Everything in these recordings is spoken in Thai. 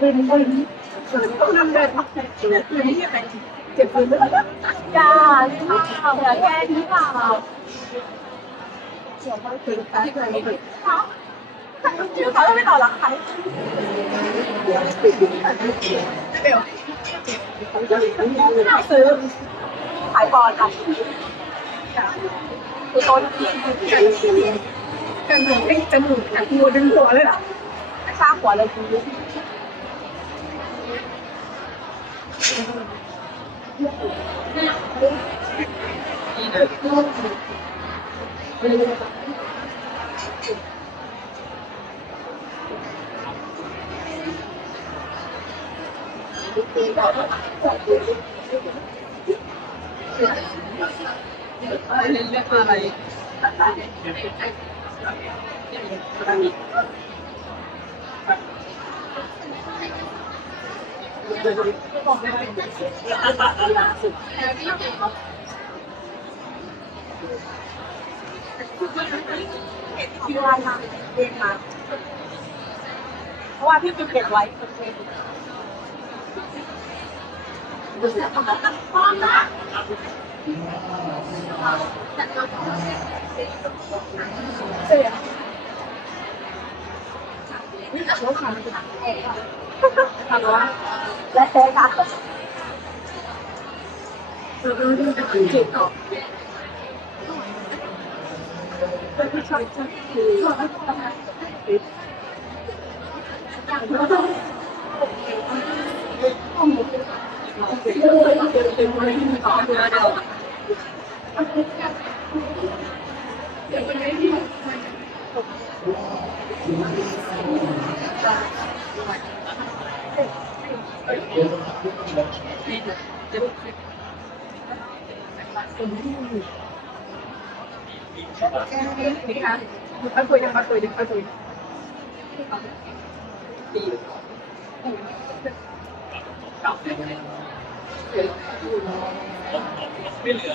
มันแบบเดี๋ยวเดี๋ยวดูเขาเป็นยังเขาไม่ได้ตั้งก็เป็นที่เลยต้องการที่ปืนปืนต้องนำเดินปืนที่เป็นเจ็บปืนจ้านี่ค่ะเหลือแค่นี้ค่ะเสียงเขาปืนตายเลยชื่อเขาไม่ต่อหลักใครเบลซื้อขายบอลค่ะคือต้นกันหมูให้จมูกจากงูดึงหัวเลยเหรอข้าหัวเลยคุณเล่นเรื่อ งอะไรที่ว่ามาเรียนมาเพราะว่าพี่ไปเก็บไว้เสีย นี่ขับรถขับขับรถและแพ้ค่ะเออเออนี่คือเนาะนี่ค่ะมาคุยกันมาคุยกันมาคุยไม่เหลือ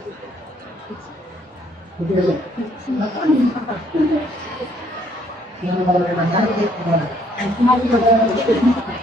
เなるほす。